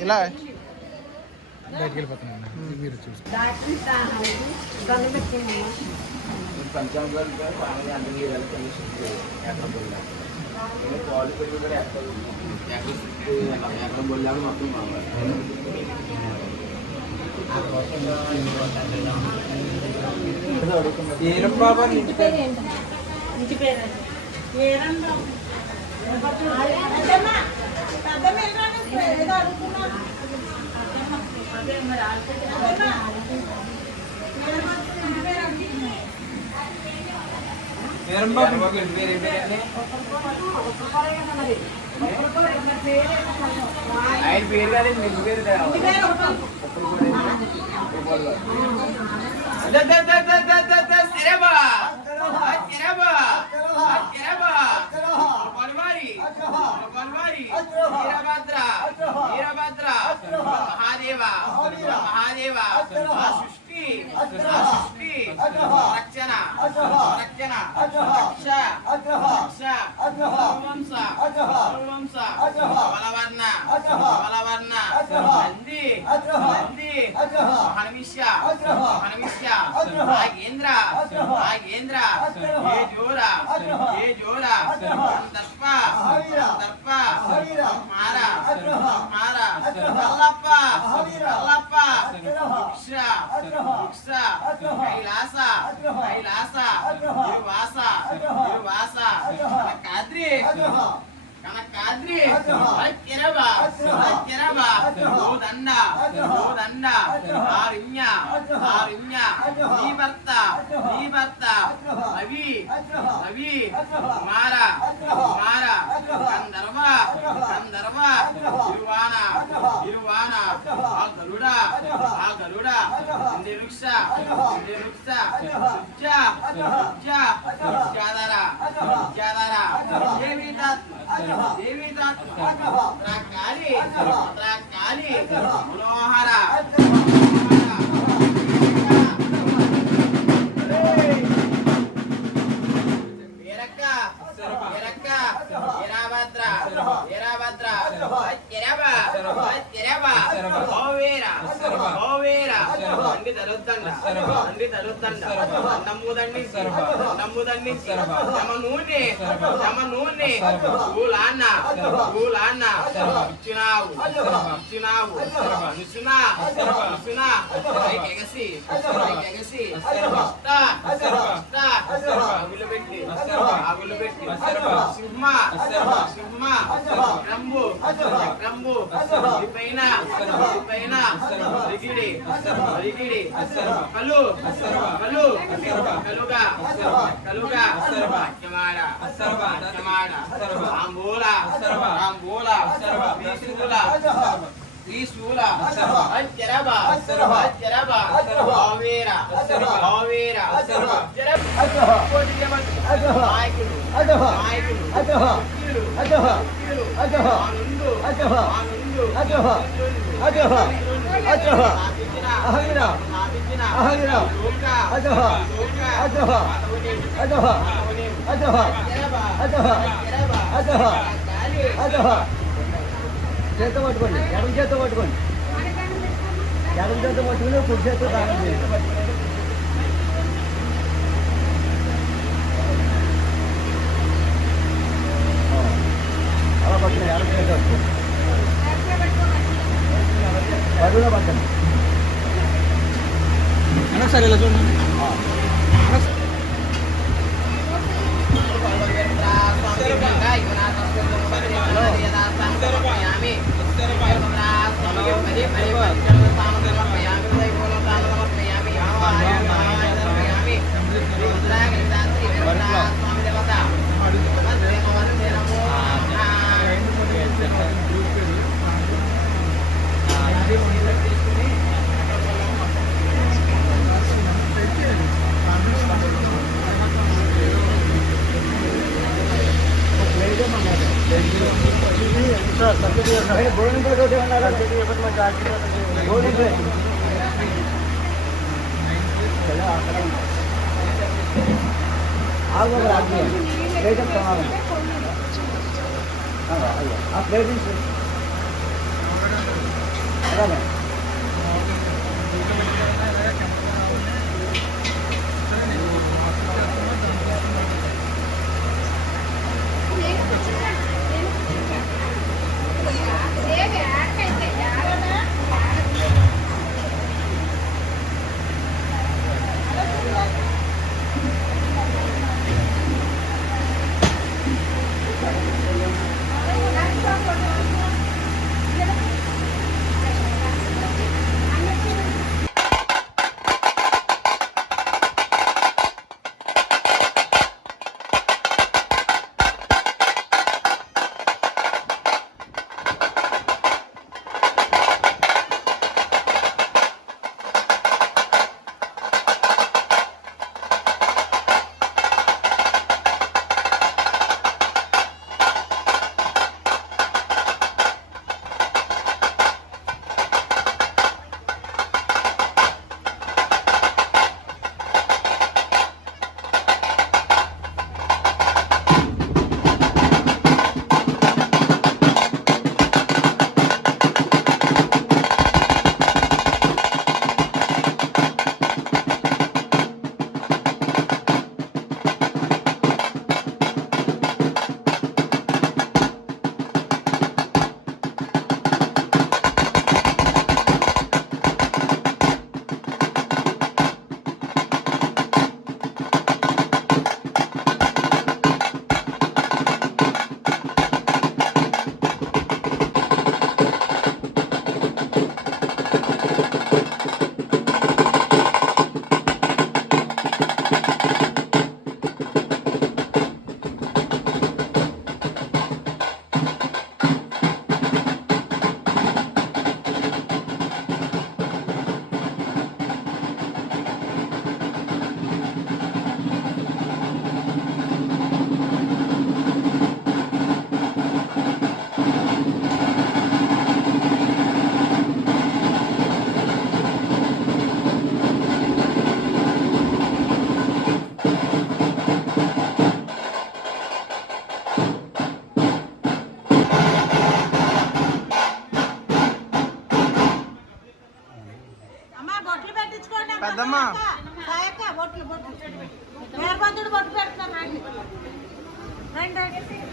ఇలా బయటికి వెళ్ళిపోతున్నాను మీరు చూసి ఆయన పేరు కాదు మీ పేరు మహాదేవ మహాదేవ సృష్టి సృష్టి రక్షణ రక్షణ రక్ష రక్ష వంశ వంశ బలవర్ణ బలవర్ణ నంది నంది హనుమిష్య హనుమిష్య నాగేంద్ర నాగేంద్ర ఏ జోర ఏ జోర దర్ప దర్ప మారా మారా అల్లప్ప అల్లప్ప వృక్ష వృక్ష కైలాస కైలాస గిరివాస గిరివాస కాద్రి కనకాద్రి కెరబ కెరబ ఓదండ ఓదండ ఆరుణ్య ఆరుణ్య నీ భర్త నీ భర్త అవి అవి మార మార గంధర్వ గంధర్వ ఇరువాన ఇరువాన ఆ గరుడ ఆ గరుడ నిరుక్ష నిరుక్ష జాదర జాదర కాళీ కాళీ మనోహర వీరక్క వీరక్క వీరభద్ర వీరభద్ర తెరవ తెరవ ఓవేర ఓవేర అండి తరుద్దండ అండి తరుద్దండ నమ్ముదండి నమ్ముదండి తమ నూనె తమ నూనె పూలాన్న పూలాన్న ఇచ్చినావు ఇచ్చినావు అనుసునా అనుసునా ఎగసి ఎగసి ఆగులు పెట్టి ఆగులు పెట్టి సింహ సింహ రంబు రంబు పైన పైన రిగిడి రిగిడి కలు కలు కలుగా కలుగా అచ్చమాడ అచ్చమాడ ఆంబోల ఆంబోల త్రిశూల త్రిశూల అచ్చరబ అచ్చరబ ఆవేర ఆవేర నాయకుడు నాయకుడు ఆనందు ఆనందు చేత పట్టుకోండి ఎడం చేత పట్టుకోండి ఎడం చేత పట్టుకుని కుడి చేత దానం చేయండి అలా పట్టుకుని ఎడం చేత పట్టుకోండి పరుగులో పట్టండి సరే ఇలా చూడండి భోజనం కూడా ఉన్నారు భోజనం ఆగు ప్లేట్ సమానం ఆ ప్లేట్ అలాగే పెద్దమ్మ బొట్లు బొట్లు బొట్లు పెడుతున్నారు రండి రండి